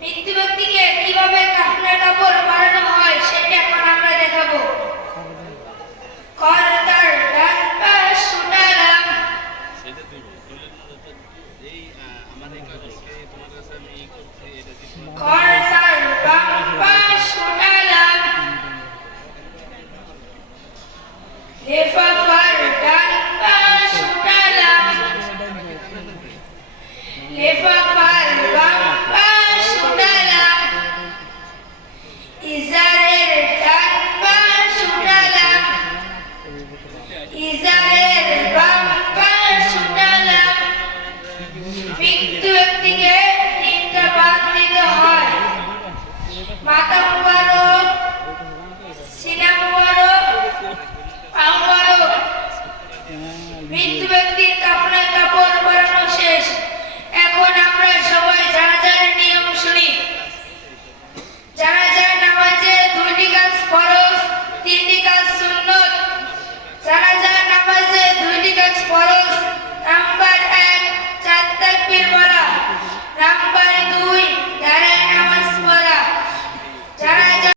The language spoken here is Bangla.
মৃত্যু ব্যক্তিকে কিভাবে কাফনের কাপড় পরানো হয় সেটা এখন আমরা দেখাবো। করতার ডান পাশ ছুটালাম, করতার বাম পাশ ছুটালাম, লেফাফার ডান পাশ ছুটালাম, লেফাফার বাম পাশ ছুটালাম, ইজারের ডান পাশ ছুটালাম, ইজারের বাম পাশ ছুটালাম। মৃত্যু ব্যক্তিকে তিনটা বাদ দিতে হয়: মাথা মুবারক, সিনা মুবারক, পা মুবারক। মৃত্যু ব্যক্তি